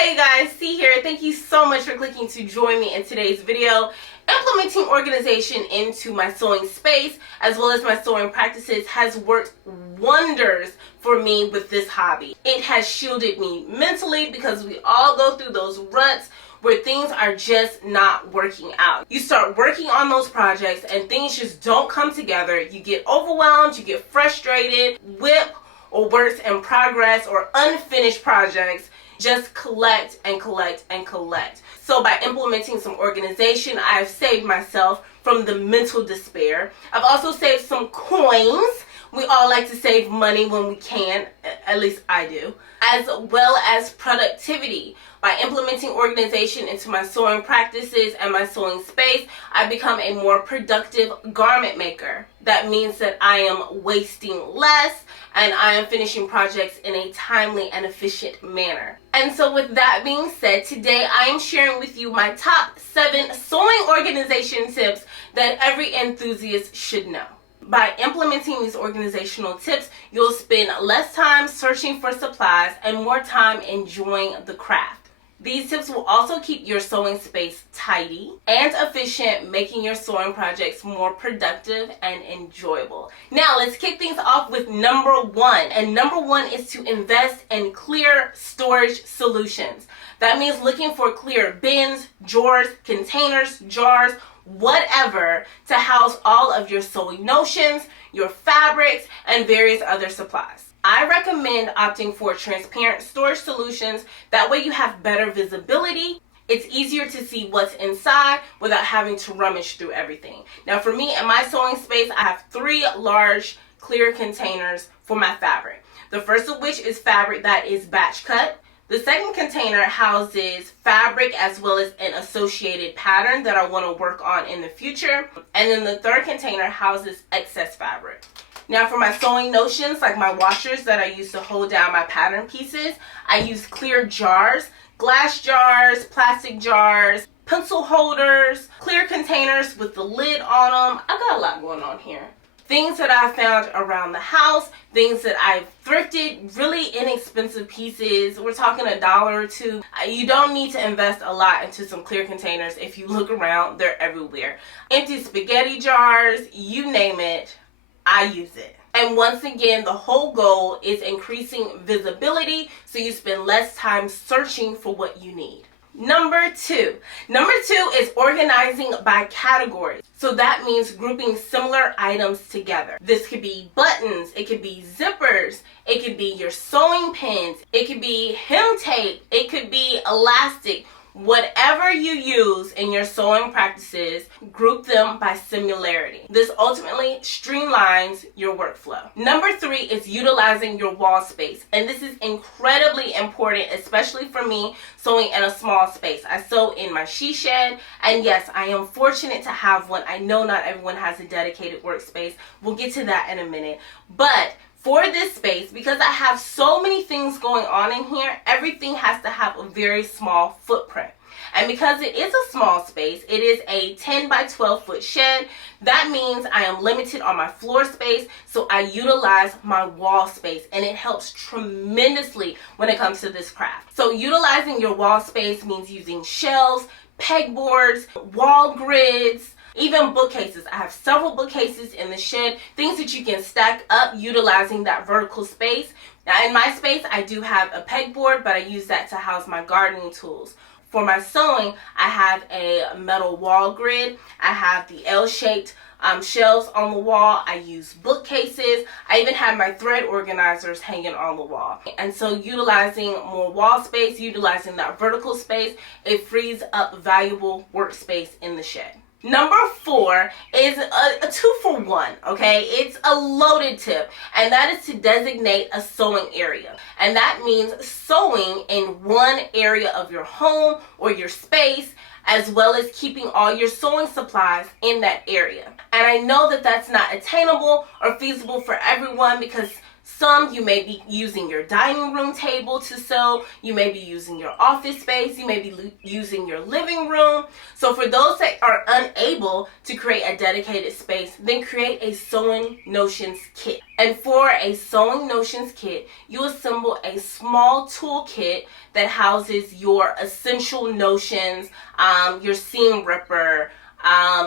Hey guys, C here. Thank you so much for clicking to join me in today's video. Implementing organization into my sewing space as well as my sewing practices has worked wonders for me with this hobby. It has shielded me mentally because we all go through those ruts where things are just not working out. You start working on those projects and things just don't come together. You get overwhelmed, you get frustrated, WIP or works in progress or unfinished projects just collect and collect and collect. So by implementing some organization, I've saved myself from the mental despair. I've also saved some coins. We all like to save money when we can, at least I do, as well as productivity. By implementing organization into my sewing practices and my sewing space, I become a more productive garment maker. That means that I am wasting less and I am finishing projects in a timely and efficient manner. And so with that being said, today I am sharing with you my top 7 sewing organization tips that every enthusiast should know. By implementing these organizational tips, you'll spend less time searching for supplies and more time enjoying the craft. These tips will also keep your sewing space tidy and efficient, making your sewing projects more productive and enjoyable. Now, let's kick things off with number 1. And number 1 is to invest in clear storage solutions. That means looking for clear bins, drawers, containers, jars, whatever to house all of your sewing notions, your fabrics, and various other supplies. I recommend opting for transparent storage solutions. That way you have better visibility. It's easier to see what's inside without having to rummage through everything. Now for me, in my sewing space, I have 3 large clear containers for my fabric. The first of which is fabric that is batch cut. The second container houses fabric as well as an associated pattern that I want to work on in the future. And then the third container houses excess fabric. Now for my sewing notions, like my washers that I use to hold down my pattern pieces, I use clear jars, glass jars, plastic jars, pencil holders, clear containers with the lid on them. I've got a lot going on here. Things that I found around the house, things that I've thrifted, really inexpensive pieces. We're talking $1 or $2. You don't need to invest a lot into some clear containers. If you look around, they're everywhere. Empty spaghetti jars, you name it, I use it. And once again, the whole goal is increasing visibility so you spend less time searching for what you need. Number 2 is organizing by categories. So that means grouping similar items together. This could be buttons, it could be zippers, it could be your sewing pins, it could be hem tape, it could be elastic. Whatever you use in your sewing practices, group them by similarity. This ultimately streamlines your workflow. Number 3 is utilizing your wall space. And this is incredibly important, especially for me sewing in a small space. I sew in my she shed, and yes, I am fortunate to have one. I know not everyone has a dedicated workspace. We'll get to that in a minute. But for this space, because I have so many things going on in here, everything has to have a very small footprint. And because it is a small space, it is a 10 by 12 foot shed. That means I am limited on my floor space, so I utilize my wall space, and it helps tremendously when it comes to this craft. So utilizing your wall space means using shelves, pegboards, wall grids, even bookcases. I have several bookcases in the shed, things that you can stack up utilizing that vertical space. Now in my space, I do have a pegboard, but I use that to house my gardening tools. For my sewing, I have a metal wall grid. I have the L-shaped shelves on the wall. I use bookcases. I even have my thread organizers hanging on the wall. And so utilizing more wall space, utilizing that vertical space, it frees up valuable workspace in the shed. Number 4 is a 2-for-1, okay? It's a loaded tip, and that is to designate a sewing area. And that means sewing in one area of your home or your space, as well as keeping all your sewing supplies in that area. And I know that that's not attainable or feasible for everyone because Some you may be using your dining room table to sew. You may be using your office space. You may be using your living room. So for those that are unable to create a dedicated space, then create a sewing notions kit. And for a sewing notions kit, you assemble a small toolkit that houses your essential notions, your seam ripper,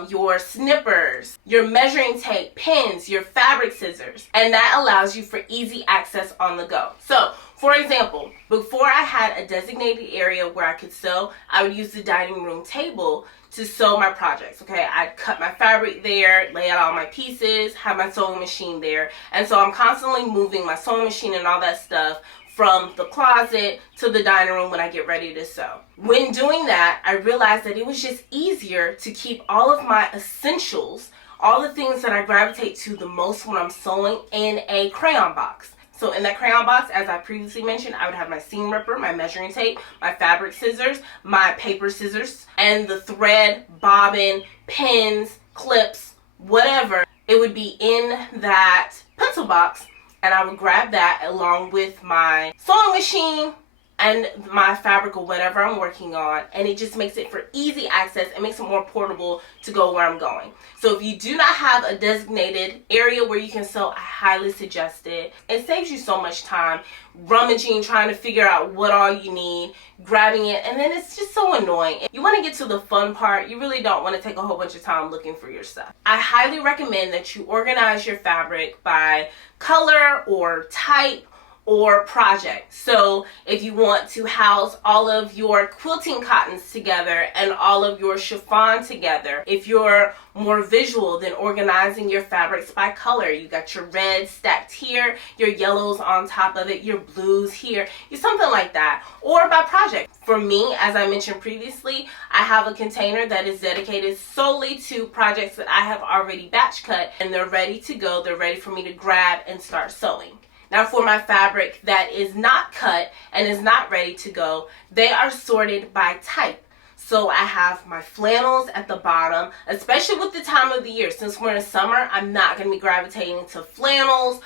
your snippers, your measuring tape, pins, your fabric scissors, and that allows you for easy access on the go. So, for example, before I had a designated area where I could sew, I would use the dining room table to sew my projects, okay? I'd cut my fabric there, lay out all my pieces, have my sewing machine there, and so I'm constantly moving my sewing machine and all that stuff from the closet to the dining room when I get ready to sew. When doing that, I realized that it was just easier to keep all of my essentials, all the things that I gravitate to the most when I'm sewing, in a crayon box. So in that crayon box, as I previously mentioned, I would have my seam ripper, my measuring tape, my fabric scissors, my paper scissors, and the thread, bobbin, pins, clips, whatever. It would be in that pencil box, and I would grab that along with my sewing machine and my fabric or whatever I'm working on, and it just makes it for easy access. It makes it more portable to go where I'm going. So if you do not have a designated area where you can sew, I highly suggest it. It saves you so much time rummaging, trying to figure out what all you need, grabbing it, and then it's just so annoying. If you want to get to the fun part, you really don't want to take a whole bunch of time looking for your stuff. I highly recommend that you organize your fabric by color or type or project. So if you want to house all of your quilting cottons together and all of your chiffon together, if you're more visual, then organizing your fabrics by color. You got your reds stacked here, your yellows on top of it, your blues here, something like that. Or by project. For me, as I mentioned previously, I have a container that is dedicated solely to projects that I have already batch cut, and they're ready to go. They're ready for me to grab and start sewing. Now for my fabric that is not cut and is not ready to go, they are sorted by type. So I have my flannels at the bottom, especially with the time of the year. Since we're in summer, I'm not going to be gravitating to flannels,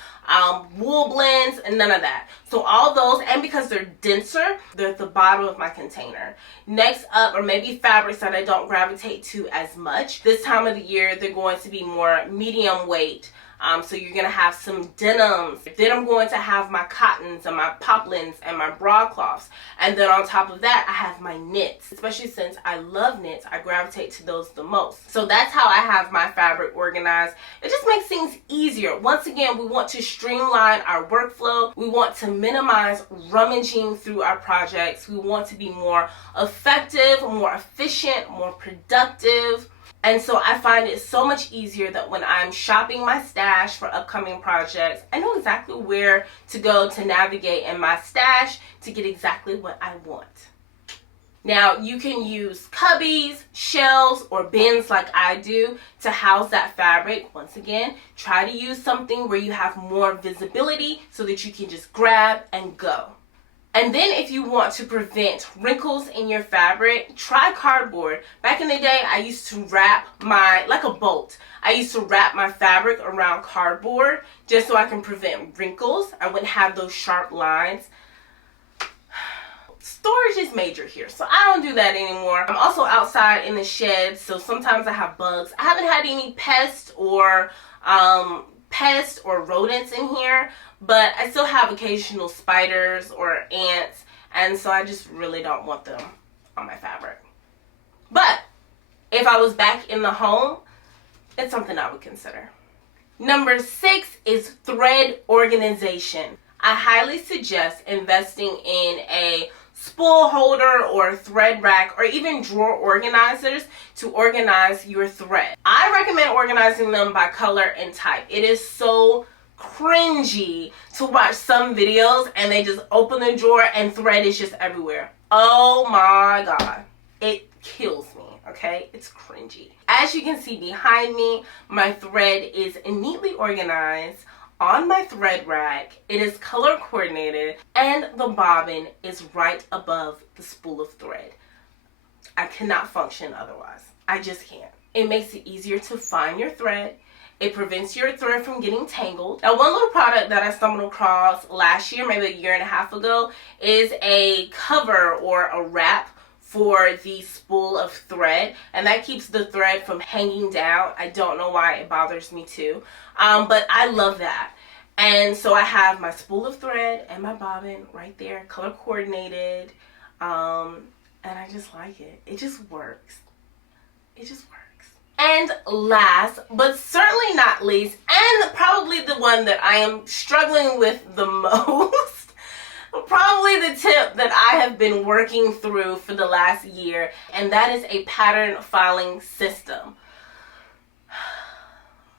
wool blends, and none of that. So all those, and because they're denser, they're at the bottom of my container. Next up are maybe fabrics that I don't gravitate to as much. This time of the year, they're going to be more medium weight. So you're going to have some denims. Then I'm going to have my cottons and my poplins and my broadcloths. And then on top of that, I have my knits. Especially since I love knits, I gravitate to those the most. So that's how I have my fabric organized. It just makes things easier. Once again, we want to streamline our workflow. We want to minimize rummaging through our projects. We want to be more effective, more efficient, more productive. And so I find it so much easier that when I'm shopping my stash for upcoming projects, I know exactly where to go to navigate in my stash to get exactly what I want. Now, you can use cubbies, shelves, or bins like I do to house that fabric. Once again, try to use something where you have more visibility so that you can just grab and go. And then if you want to prevent wrinkles in your fabric, try cardboard. Back in the day, I used to wrap like a bolt. I used to wrap my fabric around cardboard just so I can prevent wrinkles. I wouldn't have those sharp lines. Storage is major here, so I don't do that anymore. I'm also outside in the shed, so sometimes I have bugs. I haven't had any pests or rodents in here, but I still have occasional spiders or ants, and so I just really don't want them on my fabric. But if I was back in the home, it's something I would consider. Number 6 is thread organization. I highly suggest investing in a spool holder or thread rack or even drawer organizers to organize your thread. I recommend organizing them by color and type. It is so cringy to watch some videos and they just open the drawer and thread is just everywhere. Oh my god. It kills me, okay? It's cringy. As you can see behind me, my thread is neatly organized on my thread rack. It is color coordinated and the bobbin is right above the spool of thread. I cannot function otherwise. I just can't. It makes it easier to find your thread. It prevents your thread from getting tangled. Now, one little product that I stumbled across last year, maybe a year and a half ago, is a cover or a wrap for the spool of thread, and that keeps the thread from hanging down. I don't know why, it bothers me too, but I love that. And so I have my spool of thread and my bobbin right there, color coordinated, and I just like it. It just works. It just works. And last, but certainly not least, and probably the one that I am struggling with the most, probably the tip that I have been working through for the last year, and that is a pattern filing system.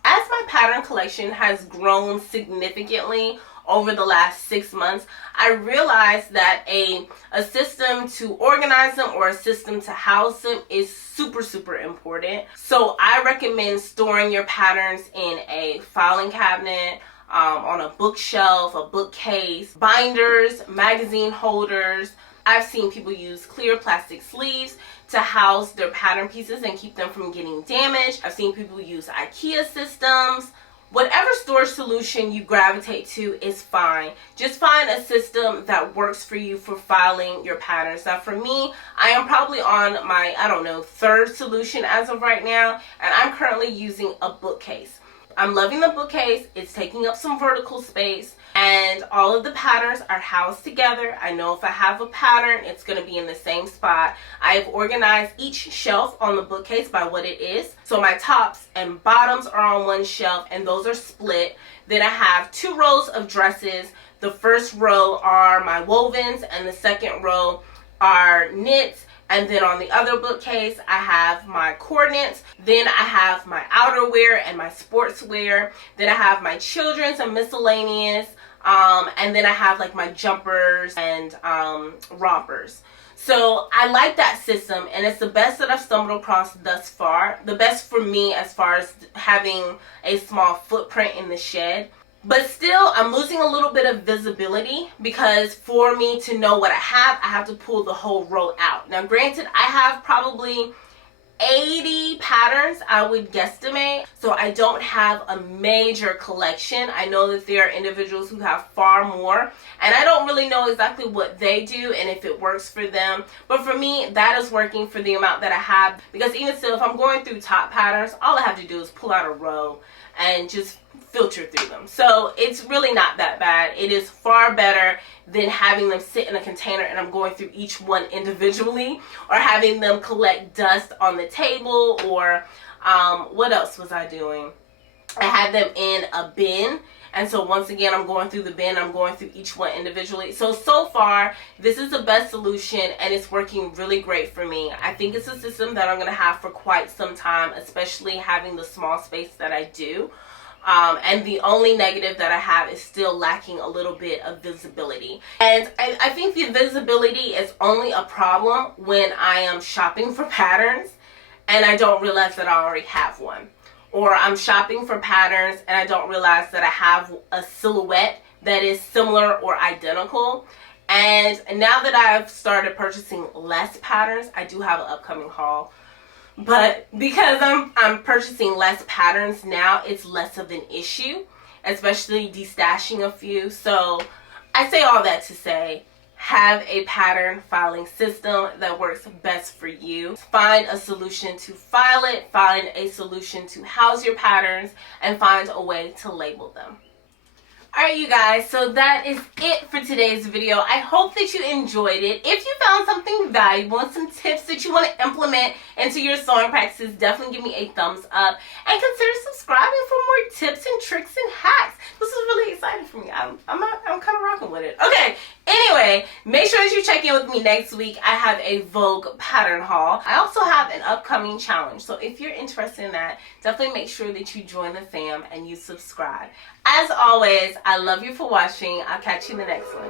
As my pattern collection has grown significantly over the last 6 months, I realized that a system to organize them or a system to house them is super important. So I recommend storing your patterns in a filing cabinet, on a bookshelf, a bookcase, binders, magazine holders. I've seen people use clear plastic sleeves to house their pattern pieces and keep them from getting damaged. I've seen people use IKEA systems. Whatever storage solution you gravitate to is fine. Just find a system that works for you for filing your patterns. Now for me, I am probably on my, third solution as of right now, and I'm currently using a bookcase. I'm loving the bookcase. It's taking up some vertical space, and all of the patterns are housed together. I know if I have a pattern, it's going to be in the same spot. I've organized each shelf on the bookcase by what it is. So my tops and bottoms are on one shelf, and those are split. Then I have 2 rows of dresses. The first row are my wovens, and the second row are knits. And then on the other bookcase, I have my coordinates. Then I have my outerwear and my sportswear. Then I have my children's and miscellaneous. And then I have like my jumpers and rompers. So I like that system, and it's the best that I've stumbled across thus far. The best for me as far as having a small footprint in the shed. But still, I'm losing a little bit of visibility, because for me to know what I have to pull the whole row out. Now granted, I have probably 80 patterns, I would guesstimate, so I don't have a major collection. I know that there are individuals who have far more, and I don't really know exactly what they do and if it works for them. But for me, that is working for the amount that I have, because even still, if I'm going through top patterns, all I have to do is pull out a row and just filter through them. So it's really not that bad. It is far better than having them sit in a container and I'm going through each one individually, or having them collect dust on the table, or what else was I doing? I had them in a bin, and so once again I'm going through the bin, I'm going through each one individually. So far this is the best solution, and it's working really great for me. I think it's a system that I'm going to have for quite some time, especially having the small space that I do. And the only negative that I have is still lacking a little bit of visibility. And I think the visibility is only a problem when I am shopping for patterns and I don't realize that I already have one. Or I'm shopping for patterns and I don't realize that I have a silhouette that is similar or identical. And now that I've started purchasing less patterns, I do have an upcoming haul. But because I'm purchasing less patterns now, it's less of an issue, especially destashing a few. So I say all that to say, have a pattern filing system that works best for you. Find a solution to file it, find a solution to house your patterns, and find a way to label them. Alright you guys, so that is it for today's video. I hope that you enjoyed it. If you found something valuable and some tips that you want to implement into your sewing practices, definitely give me a thumbs up and consider subscribing for more tips and tricks and hacks. This is really exciting for me. I'm kind of rocking with it. Okay, anyway, make sure that you check in with me next week. I have a Vogue pattern haul. I also have an upcoming challenge, so if you're interested in that, definitely make sure that you join the fam and you subscribe. As always, I love you for watching. I'll catch you in the next one.